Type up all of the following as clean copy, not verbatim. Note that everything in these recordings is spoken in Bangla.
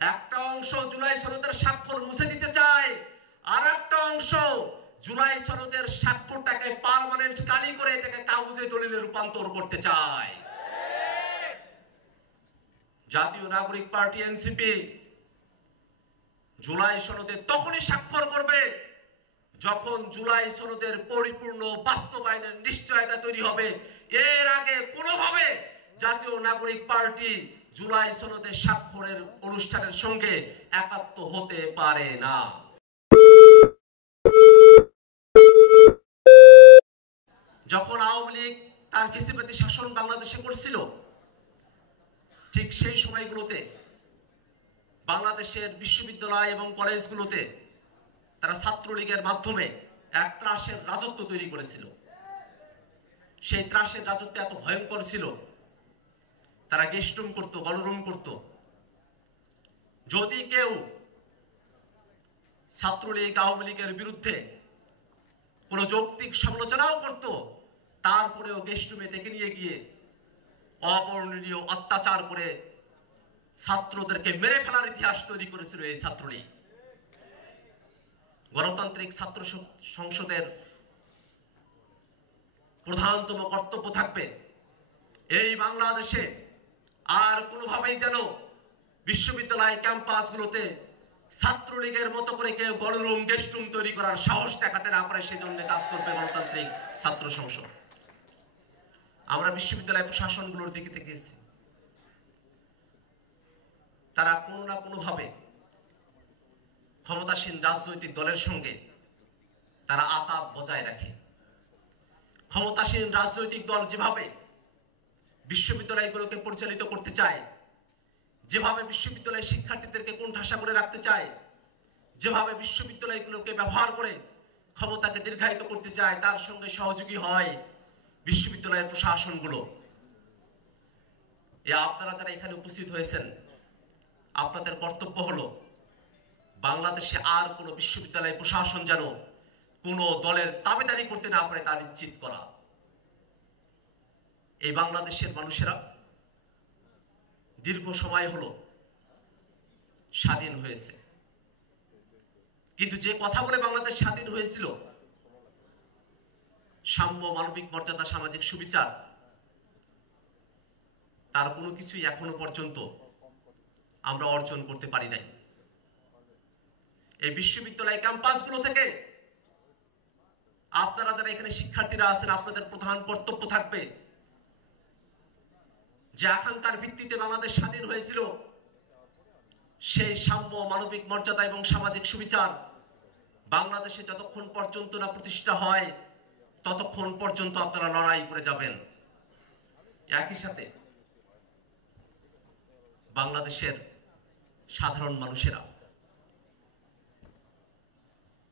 একটা অংশ জুলাই সনদের স্বাক্ষর মুছে দিতে চায়, আর একটা অংশ জুলাই সনদের স্বাক্ষরটাকে পার্মানেন্ট কালি করে এটাকে কাগজে দলিলে রূপান্তর করতে চায়। জাতীয় নাগরিক পার্টি এনসিপি জুলাই সনদে তখনই স্বাক্ষর করবে যখন জুলাই সনদের পরিপূর্ণ বাস্তবায়নের নিশ্চয়তা তৈরি হবে। এর আগে কোনোভাবে জাতীয় নাগরিক পার্টি জুলাই সনদের স্বাক্ষরের অনুষ্ঠানের সঙ্গে একাত্ম হতে পারে না। যখন আওয়ামী লীগ তার ফ্যাসিবাদী শাসন বাংলাদেশে করছিল, ঠিক সেই সময়গুলোতে বাংলাদেশের বিশ্ববিদ্যালয় এবং কলেজগুলোতে তারা ছাত্রলীগের মাধ্যমে এক ত্রাসের রাজত্ব তৈরি করেছিল। সেই ত্রাসের রাজত্ব এত ভয়ঙ্কর ছিল, তারা গেস্টরুম করত, গণরুম করত। যদি কেউ ছাত্রলীগ আওয়ামী লীগের বিরুদ্ধে কোনো যৌক্তিক সমালোচনাও করত, তারপরেও গেস্টরুমে ডেকে নিয়ে গিয়ে অবর্ণনীয় অত্যাচার করে ছাত্রদেরকে মেরে ফেলার ইতিহাস তৈরি করেছিল এই ছাত্রলীগ। গণতান্ত্রিক ছাত্র সংসদের প্রধানতম কর্তব্য থাকবে এই বাংলাদেশে আর কোনোভাবেই যেন বিশ্ববিদ্যালয় ক্যাম্পাসগুলোতে ছাত্রলীগের মতো করে কেউ গণরুম গেস্টরুম তৈরি করার সাহস দেখাতে না পারে, সেজন্য কাজ করবে গণতান্ত্রিক ছাত্র সংসদ। আমরা বিশ্ববিদ্যালয় প্রশাসনগুলোর দিকে দেখেছি, তারা কোনো না কোনোভাবে ক্ষমতাসীন রাজনৈতিক দলের সঙ্গে তারা আতাত বজায় রাখে। ক্ষমতাসীন রাজনৈতিক দল যেভাবে বিশ্ববিদ্যালয়গুলোকে পরিচালিত করতে চায়, যেভাবে বিশ্ববিদ্যালয়ের শিক্ষার্থীদেরকে কোণঠাসা করে রাখতে চায়, যেভাবে বিশ্ববিদ্যালয়গুলোকে ব্যবহার করে ক্ষমতাকে দীর্ঘায়িত করতে চায়, তার সঙ্গে সহযোগী হয় বিশ্ববিদ্যালয়ের প্রশাসনগুলো। আপনারা যারা এখানে উপস্থিত হয়েছেন, আপনাদের কর্তব্য হলো বাংলাদেশে আর কোনো বিশ্ববিদ্যালয় প্রশাসন যেন কোনো দলের দাবিদারি করতে না পারে তা নিশ্চিত করা। এই বাংলাদেশের মানুষেরা দীর্ঘ সময় হলো স্বাধীন হয়েছে, কিন্তু যে কথা বলে বাংলাদেশ স্বাধীন হয়েছিল, সাম্য, মানবিক মর্যাদা, সামাজিক সুবিচার, তার কোনো কিছুই এখনো পর্যন্ত আমরা অর্জন করতে পারি নাই। এই বিশ্ববিদ্যালয় ক্যাম্পাসগুলো থেকে আপনারা যারা এখানে শিক্ষার্থীরা আছেন, আপনাদের প্রধান কর্তব্য থাকবে যে আকাঙ্ক্ষার ভিত্তিতে বাংলাদেশ স্বাধীন হয়েছিল, সেই সাম্য, মানবিক মর্যাদা এবং সামাজিক সুবিচার বাংলাদেশে যতক্ষণ পর্যন্ত না প্রতিষ্ঠা হয় ততক্ষণ পর্যন্ত আপনারা লড়াই করে যাবেন। একই সাথে বাংলাদেশের সাধারণ মানুষেরা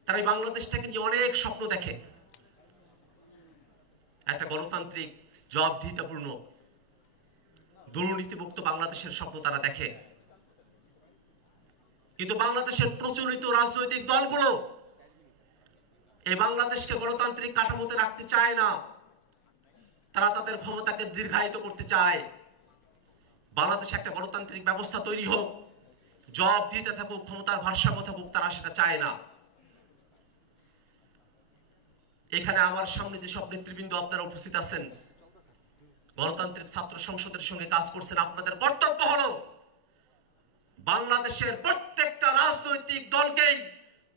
তারা এই বাংলাদেশটাকে নিয়ে অনেক স্বপ্ন দেখে। একটা গণতান্ত্রিক, জবাবদিহিতাপূর্ণ, দুর্নীতিমুক্ত বাংলাদেশের স্বপ্ন তারা দেখে। কিন্তু বাংলাদেশের প্রচলিত রাজনৈতিক দলগুলো এই বাংলাদেশকে গণতান্ত্রিক কাঠামোতে রাখতে চায় না। তারা তাদের ক্ষমতাকে দীর্ঘায়িত করতে চায়। বাংলাদেশে একটা গণতান্ত্রিক ব্যবস্থা তৈরি হোক, জবাবদিহিতা থাকুক, ক্ষমতার ভারসাম্য থাকুক, তারা সেটা চায় না। এখানে আমার সামনে যেসব নেতৃবৃন্দ আপনারা উপস্থিত আছেন, গণতান্ত্রিক ছাত্র সংসদের সঙ্গে কাজ করছেন, আপনাদের কর্তব্য হলো বাংলাদেশের প্রত্যেকটা রাজনৈতিক দলকেই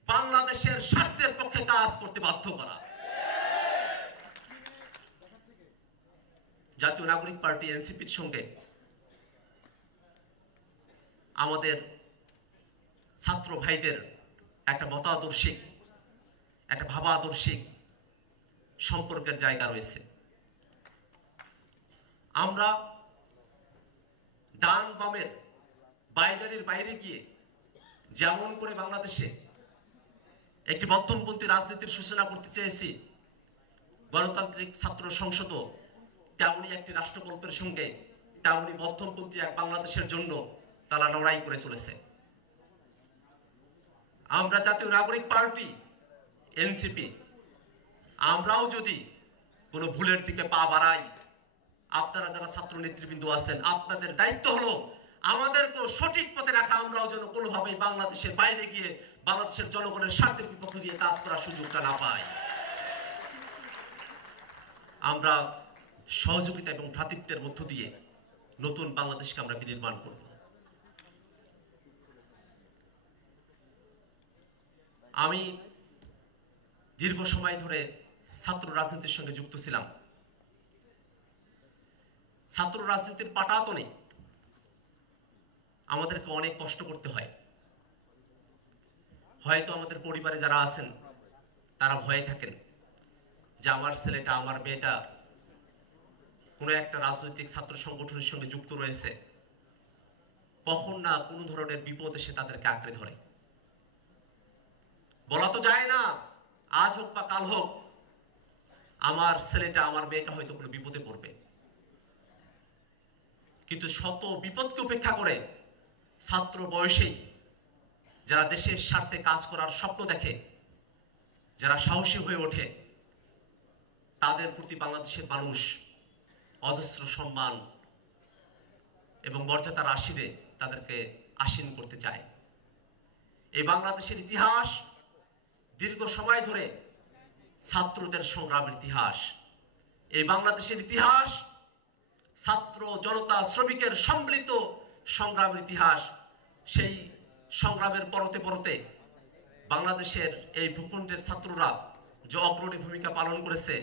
বাংলাদেশের স্বার্থের পক্ষে কাজ করতে বাধ্য করা। জাতীয় নাগরিক পার্টি এনসিপির সঙ্গে আমাদের ছাত্র ভাইদের একটা মতাদর্শিক, একটা ভাবাদর্শিক সম্পর্কের জায়গা রয়েছে। আমরা ডান বামের বাইনারির বাইরে গিয়ে যেমন করে বাংলাদেশে একটি মধ্যমপন্থী রাজনীতির সূচনা করতে চেয়েছি, গণতান্ত্রিক ছাত্র সংসদ তেমনই একটি রাষ্ট্রকল্পের সঙ্গে তেমনই মধ্যমপন্থী এক বাংলাদেশের জন্য তারা লড়াই করে চলেছে। আমরা জাতীয় নাগরিক পার্টি এনসিপি আমরাও যদি কোনো ভুলের দিকে পা বাড়াই, আপনারা যারা ছাত্র নেতৃবৃন্দ আছেন, আপনাদের দায়িত্ব হলো আমাদেরকেও সঠিক পথে রাখা, আমরাও যেন কোনোভাবেই বাংলাদেশের বাইরে গিয়ে বাংলাদেশের জনগণের স্বার্থের বিপক্ষে গিয়ে কাজ করার সুযোগটা না পাই। আমরা সহযোগিতা এবং ভ্রাতৃত্বের মধ্য দিয়ে নতুন বাংলাদেশকে আমরা বিনির্মাণ করব। আমি দীর্ঘ সময় ধরে ছাত্র রাজনীতির সঙ্গে যুক্ত ছিলাম। ছাত্র রাজনীতির পাটাতনে আমাদেরকে অনেক কষ্ট করতে হয়। হয়তো আমাদের পরিবারে যারা আছেন তারা ভয়ে থাকেন যে আমার ছেলেটা, আমার মেয়েটা কোনো একটা রাজনৈতিক ছাত্র সংগঠনের সঙ্গে যুক্ত রয়েছে, কখন না কোনো ধরনের বিপদ এসে তাদেরকে আঁকড়ে ধরে। বলা তো যায় না, আজ হোক বা কাল হোক আমার ছেলেটা, আমার মেয়েটা হয়তো কোনো বিপদে পড়বে। কিন্তু শত বিপদকে উপেক্ষা করে ছাত্র বয়সেই যারা দেশের স্বার্থে কাজ করার স্বপ্ন দেখে, যারা সাহসী হয়ে ওঠে, তাদের প্রতি বাংলাদেশের মানুষ অজস্র সম্মান এবং মর্যাদার আশীর্বাদে তাদেরকে আসীন করতে চায়। এই বাংলাদেশের ইতিহাস দীর্ঘ সময় ধরে ছাত্রদের সংগ্রামের ইতিহাস। এই বাংলাদেশের ইতিহাস ছাত্র জনতা শ্রমিকের সম্মিলিত সংগ্রামের ইতিহাস। সেই সংগ্রামের পরতে পরতে বাংলাদেশের এই ভূখণ্ডের ছাত্ররা যে অগ্রণী ভূমিকা পালন করেছে,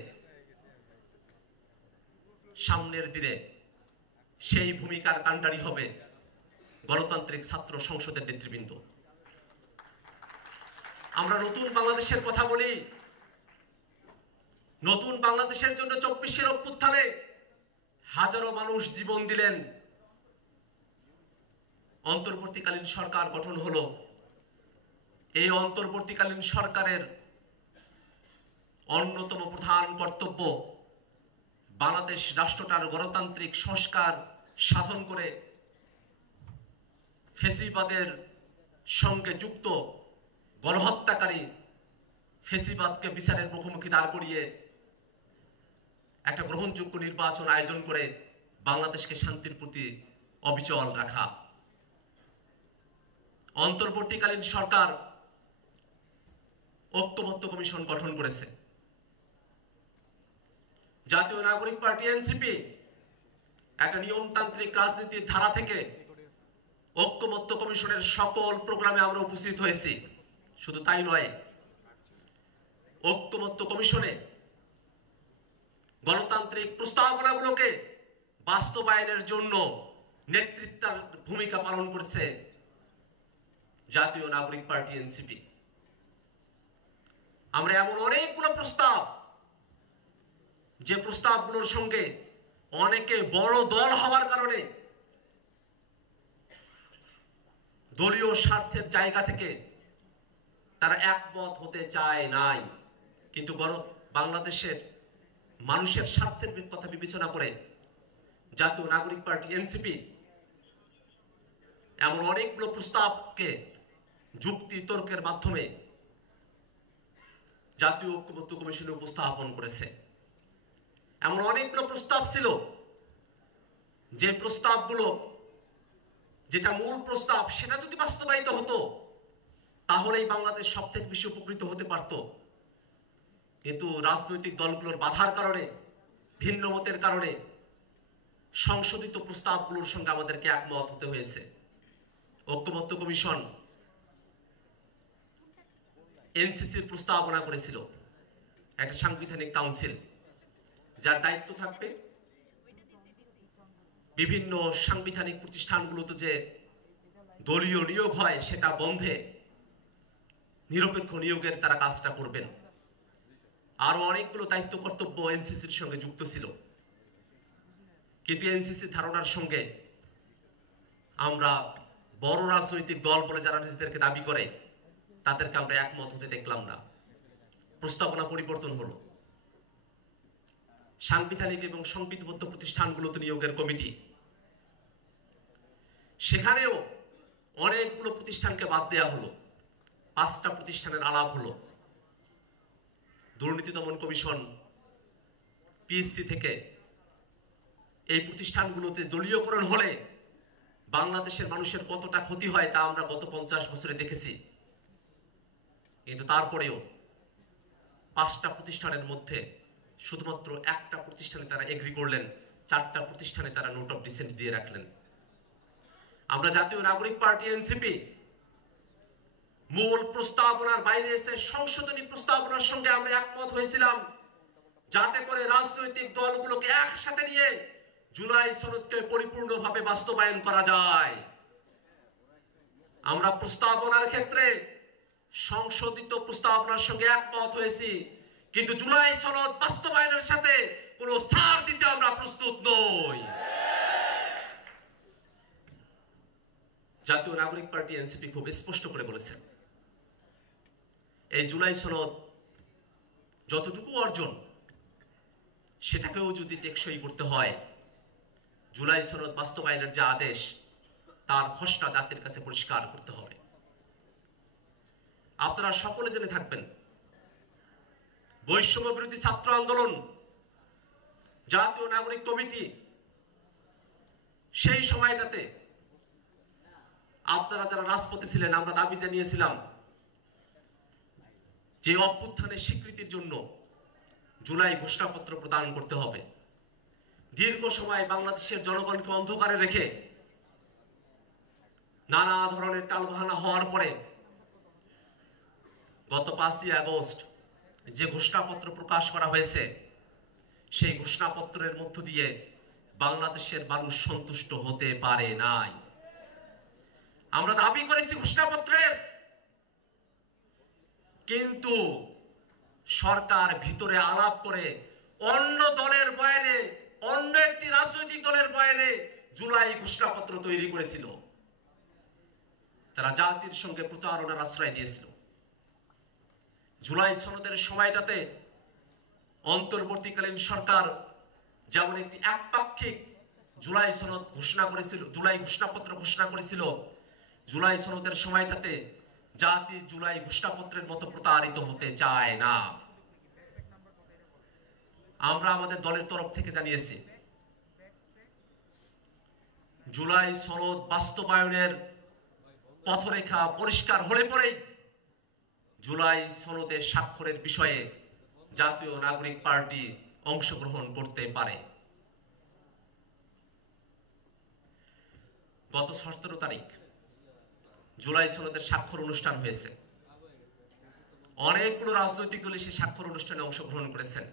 সামনের দিনে সেই ভূমিকার কাণ্ডারি হবে গণতান্ত্রিক ছাত্র সংসদের নেতৃবৃন্দ। আমরা নতুন বাংলাদেশের কথা বলি। নতুন বাংলাদেশের জন্য 24-এর অভ্যুত্থানে হাজারো মানুষ জীবন দিলেন। অন্তর্বর্তীকালীন সরকার গঠন হলো। এই অন্তর্বর্তীকালীন সরকারের অন্যতম প্রধান কর্তব্য বাংলাদেশ রাষ্ট্রটার গণতান্ত্রিক সংস্কার সাধন করে ফ্যাসিবাদের সঙ্গে যুক্ত গণহত্যাকারী ফ্যাসিবাদকে বিচারের মুখোমুখি দাঁড় করিয়ে একটা গ্রহণযোগ্য নির্বাচন আয়োজন করে বাংলাদেশকে শান্তির প্রতি অবিচল রাখা। অন্তর্বর্তীকালীন সরকার ঐক্যমত্য কমিশন গঠন করেছে। জাতীয় নাগরিক পার্টি এনসিপি একটা নিয়মতান্ত্রিক রাজনীতির ধারা থেকে ঐক্যমত্য কমিশনের সকল প্রোগ্রামে আমরা উপস্থিত হয়েছি। শুধু তাই নয়, ঐক্যমত্য কমিশনে গণতান্ত্রিক প্রস্তাবনাগুলোকে বাস্তবায়নের জন্য নেতৃত্বের ভূমিকা পালন করেছে জাতীয় নাগরিক পার্টি এনসিপি। আমরা এমন অনেকগুলো প্রস্তাব, যে প্রস্তাবগুলোর সঙ্গে অনেকে বড় দল হওয়ার কারণে দলীয় স্বার্থের জায়গা থেকে তারা একমত হতে চায় নাই, কিন্তু বাংলাদেশের মানুষের স্বার্থের কথা বিবেচনা করে জাতীয় নাগরিক পার্টি এনসিপি এমন অনেকগুলো প্রস্তাবকে যুক্তি তর্কের মাধ্যমে জাতীয় ঐক্যমত্য কমিশনে উপস্থাপন করেছে। এমন অনেকগুলো প্রস্তাব ছিল, যে প্রস্তাবগুলো, যেটা মূল প্রস্তাব, সেটা যদি বাস্তবায়িত হতো তাহলেই বাংলাদেশ সব থেকে বেশি উপকৃত হতে পারত। কিন্তু রাজনৈতিক দলগুলোর বাধার কারণে, ভিন্ন মতের কারণে সংশোধিত প্রস্তাবগুলোর সঙ্গে আমাদেরকে একমত হতে হয়েছে। ঐক্যমত্য কমিশন এনসিসির প্রস্তাবনা করেছিল একটা সাংবিধানিক কাউন্সিল, যার দায়িত্ব থাকবে বিভিন্ন সাংবিধানিক প্রতিষ্ঠানগুলোতে যে দলীয় নিয়োগ হয় সেটা বন্ধে নিরপেক্ষ নিয়োগের তারা কাজটা করবেন। আরো অনেকগুলো দায়িত্ব কর্তব্য এনসিসির সঙ্গে যুক্ত ছিল, কিন্তু এনসিসির ধারণার সঙ্গে আমরা বড় রাজনৈতিক দল বলে যারা নিজেদেরকে দাবি করে তাদেরকে আমরা একমত হতে দেখলাম না। প্রস্তাবনা পরিবর্তন হলো। সাংবিধানিক এবং সংবিধিবদ্ধ প্রতিষ্ঠানগুলোতে নিয়োগের কমিটি, সেখানেও অনেকগুলো প্রতিষ্ঠানকে বাদ দেওয়া হলো। 5টা প্রতিষ্ঠানের আলাপ হলো। দুর্নীতি দমন কমিশন, পিএসসি থেকে এই প্রতিষ্ঠানগুলোতে দলীয়করণ হলে বাংলাদেশের মানুষের কতটা ক্ষতি হয় তা আমরা গত 50 বছরে দেখেছি। কিন্তু তারপরেও 5টা প্রতিষ্ঠানের মধ্যে শুধুমাত্র একটা প্রতিষ্ঠানে তারা এগ্রি করলেন, 4টা প্রতিষ্ঠানে তারা নোট অফ ডিসেন্ট দিয়ে রাখলেন। আমরা জাতীয় নাগরিক পার্টি এনসিপি মূল প্রস্তাবনার বাইরে এসে সংশোধনী প্রস্তাবনার সঙ্গে আমরা একমত হয়েছিলাম, যাতে করে রাজনৈতিক দলগুলোকে একসাথে নিয়ে জুলাই সনদকে পরিপূর্ণভাবে বাস্তবায়ন করা যায়। আমরা প্রস্তাবনার ক্ষেত্রে সংশোধিত প্রস্তাবনার সঙ্গে একমত হয়েছি, কিন্তু জুলাই সনদ বাস্তবায়নের সাথে কোনো ছাড় দিতে আমরা প্রস্তুত নই। জাতীয় নাগরিক পার্টি এনসিপি খুব স্পষ্ট করে বলেছেন, এই জুলাই সনদ যতটুকু অর্জন সেটাকেও যদি টেকসই করতে হয়, জুলাই সনদ বাস্তবায়নের যে আদেশ তার খসড়া জাতির কাছে পরিষ্কার করতে হবে। আপনারা সকলে জেনে থাকবেন, বৈষম্য বিরোধী ছাত্র আন্দোলন, জাতীয় নাগরিক কমিটি, সেই সময়টাতে আপনারা যারা রাজপথে ছিলেন, আমরা দাবি জানিয়েছিলাম যে অভ্যুত্থানের স্বীকৃতির জন্য জুলাই ঘোষণাপত্র প্রদান করতে হবে। দীর্ঘ সময় বাংলাদেশের জনগণকে অন্ধকারে রেখে নানা ধরনের টালবাহানা হওয়ার পরে গত 5ই আগস্ট যে ঘোষণাপত্র প্রকাশ করা হয়েছে, সেই ঘোষণাপত্রের মধ্য দিয়ে বাংলাদেশের মানুষ সন্তুষ্ট হতে পারে নাই। আমরা দাবি করেছি ঘোষণাপত্রের, কিন্তু সরকার ভিতরে আলাপ করে অন্য দলের বয়ানে, অন্য একটি রাজনৈতিক দলের বয়ানে জুলাই ঘোষণাপত্র তৈরি করেছিল। তারা জাতির সঙ্গে প্রতারণার আশ্রয় দিয়েছিল। জুলাই সনদের সময়টাতে অন্তর্বর্তীকালীন সরকার যেমন একটি একপাক্ষিক জুলাই সনদ ঘোষণা করেছিল, জুলাই ঘোষণাপত্র ঘোষণা করেছিল, জুলাই সনদের সময়টাতে জাতি জুলাই ঘোষণাপত্রের মতো প্রতারিত হতে চায় না। আমরা আমাদের দলের তরফ থেকে জানিয়েছি, জুলাই সনদ বাস্তবায়নের পথরেখা পরিষ্কার হলে পরেই জুলাই সনদে স্বাক্ষরের বিষয়ে জাতীয় নাগরিক পার্টি অংশগ্রহণ করতে পারে। গত 17 তারিখ জুলাই সনদের স্বাক্ষর অনুষ্ঠান হয়েছে। অনেকগুলো রাজনৈতিক দল সেই স্বাক্ষর অনুষ্ঠানে অংশগ্রহণ করেছেন।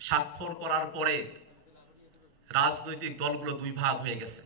স্বাক্ষর করার পরে রাজনৈতিক দলগুলো দুই ভাগ হয়ে গেছে।